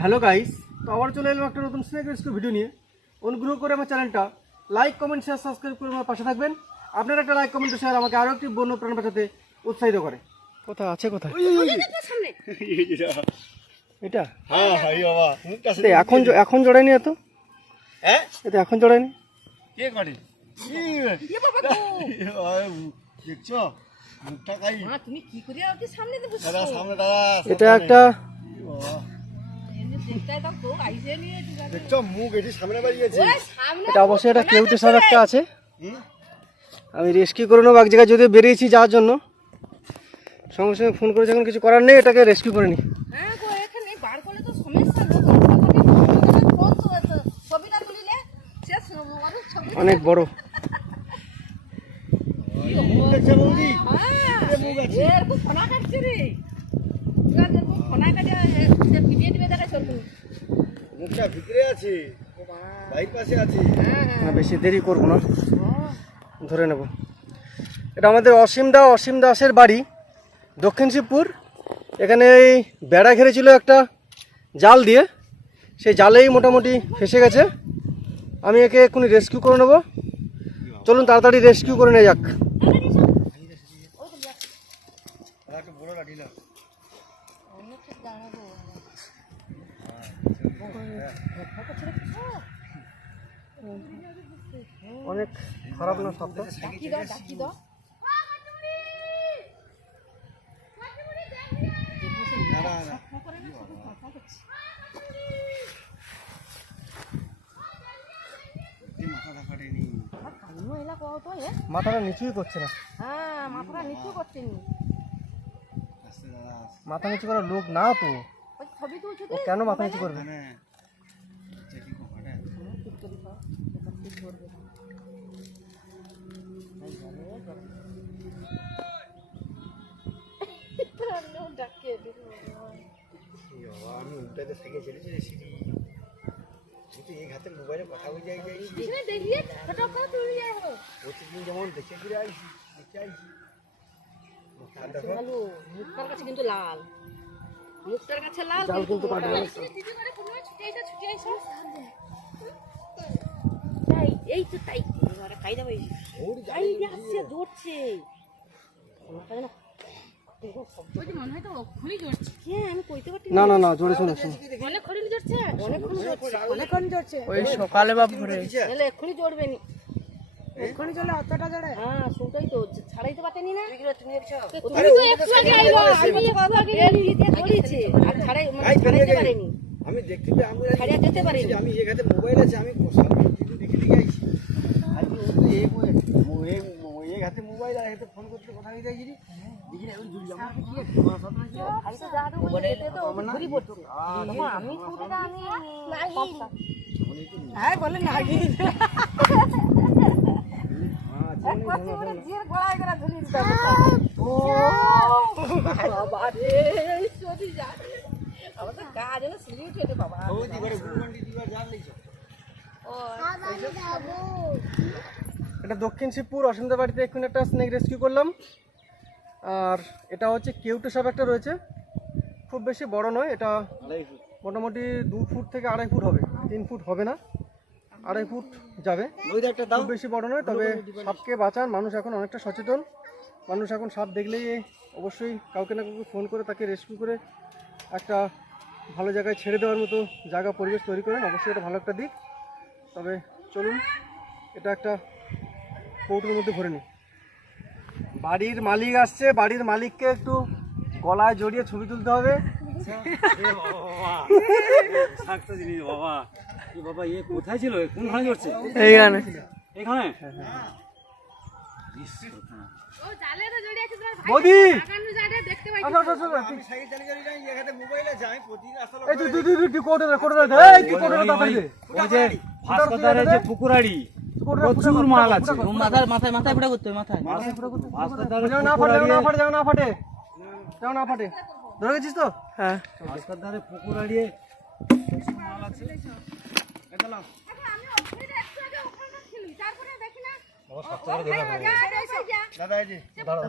Hello guys, তো আবার চলে এলাম একটা নতুন স্নেক রেস্কিউ ভিডিও নিয়ে। অনুগ্রহ করে আমার চ্যানেলটা লাইক, কমেন্ট, শেয়ার, সাবস্ক্রাইব করে আমার পাশে থাকবেন। আপনার একটা লাইক, কমেন্ট, শেয়ার আমাকে আরও একটি বন্য প্রাণ বাঁচাতে উৎসাহিত করে। কোথায় আছে কোথায় এটা? এখন জড়ায়নি এত? হ্যাঁ, এটা এখন জড়ায়নি। এটা একটা এটা অবশ্যই এটা কেউটে সাপ একটা আছে। আমি রেস্কিউ করে নেবো এক জায়গায়, যদিও বেরিয়েছি যাওয়ার জন্য। সঙ্গে সঙ্গে ফোন করে যখন কিছু করার নেই, এটাকে রেস্কিউ করে নিই। অনেক বড়। বেশি দেরি করবো না, ধরে নেব। এটা আমাদের অসীম দাসের বাড়ি, দক্ষিণ শিবপুর। এখানে এই বেড়া ঘেরেছিল একটা জাল দিয়ে, সেই জালেই মোটামুটি ফেসে গেছে। আমি একে এক্ষুনি রেস্কিউ করে নেব। চলুন তাড়াতাড়ি রেস্কিউ করে নিয়ে যাক। অনেক খারাপ না সাপটা? মাথাটা নিচুই করছে না। হ্যাঁ, মাথাটা নিচু করছে নি। মাথা নিচু করার লোক না তো। কেন মাথা নিচু করবে? আমি উল্টাতে সাইকেল চলেছি রে সিঁড়ি, কিন্তু এই হাতে মোবাইলে কথা বলে যাই প্রতিদিন যেমন দেখে ঘুরে আইছি, মুখটার কাছে কিন্তু লাল, মুখটার কাছে লাল জাল কিন্তু কাটবে। এই তো তাই কায়দা হয়েছে, আসছে ধরছে না না না, জোরে শোনো। ওই সকালে বা ভোরে এক্ষুনি জড়বে নি, এক্ষুনি চলে অতটা জড়ে। হ্যাঁ, শুনতেই তো ছাড়াইতে পারেনি না। আমি দেখতে পেয়ে আমি যেতে পারিনি। আমি এখানে মোবাইল আছে, আমি দেখে দিয়ে আইছি। আর এই হাতে মোবাইল আর হাতে ফোন করতে কথা বলতে যাইছি। এটা দক্ষিণ শিবপুর অসীমদা বাড়িতে এক্ষুনি একটা স্নেক রেস্কিউ করলাম। আর এটা হচ্ছে কেউটে সাপ একটা রয়েছে, খুব বেশি বড় নয়। এটা মোটামুটি 2 ফুট থেকে 2.5 ফুট হবে, 3 ফুট হবে না, 2.5 ফুট যাবে। খুব বেশি বড় নয়, তবে সাপকে বাঁচান মানুষ এখন অনেকটা সচেতন। মানুষ এখন সাপ দেখলেই অবশ্যই কাউকে না কাউকে ফোন করে তাকে রেস্কিউ করে একটা ভালো জায়গায় ছেড়ে দেওয়ার মতো জায়গা পরিবেশ তৈরি করেন। অবশ্যই এটা ভালো একটা দিক। তবে চলুন এটা একটা কৌটোর মধ্যে ভরে নিই। বাড়ির মালিক আসছে, বাড়ির মালিককে একটু গলায় জড়িয়ে ছবি তুলতে হবে। বাবা এ কোথায় ছিল? কোনখানে জড়ছে? এইখানে। এখানে? বৌদি পুকুরাড়ি প্রচুর মাল আছে। মাথায় ফোটা করতে হবে, মাথায় না ফাটে। ধরে গেছিস তো? হ্যাঁ, রাস্তার ধারে পুকুর হারিয়ে মাল আছে। দাদা এই যে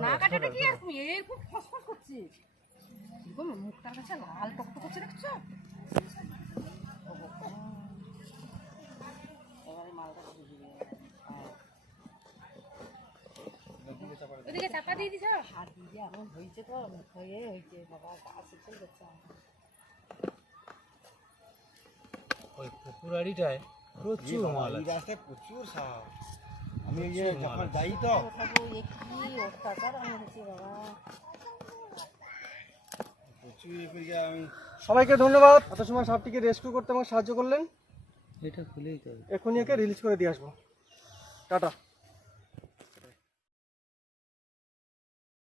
না কাটাটা কি আর তুমি এই খুব ফসফস করছে এরকম মুখটার কাছে লাল টকটক করছে দেখছো এবারে মালটা বুঝে গেছে ওদিকে চাপা দিয়ে দিছ হাত দিয়ে এমন হয়েছে তো হয়েছে বাবা গাছ উঠে যাচ্ছে ওই পুকুরাড়িটায় প্রচুর মাল এই আছে। রাস্তায় প্রচুর সাপ। আমি এই যে যখন যাই তো থাকবো এ কি অত্যাচার আমি হচ্ছে বাবা প্রচুর আমি সবাইকে ধন্যবাদ এত সময় সাপটিকে রেস্কিউ করতে আমাকে সাহায্য করলেন। এটা খুলেই তো এখনই একে রিলিজ করে দিয়ে আসবো। টাটা।